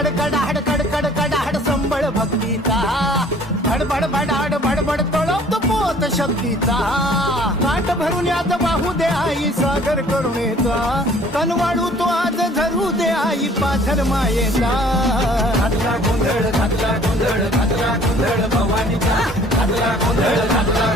कडकडाहड कडकडाहड संबळ भक्तीचा भडबड भडाड भडबड तळपतो पोत शक्तीचा काट भरून यात वाहू दे आई सागर करुणेचा तनवाळू तो आज धरू दे आई पाझर मायेचा घातला गोंधळ घातला गोंधळ घातला गोंधळ भवानीचा घातला गोंधळ घातला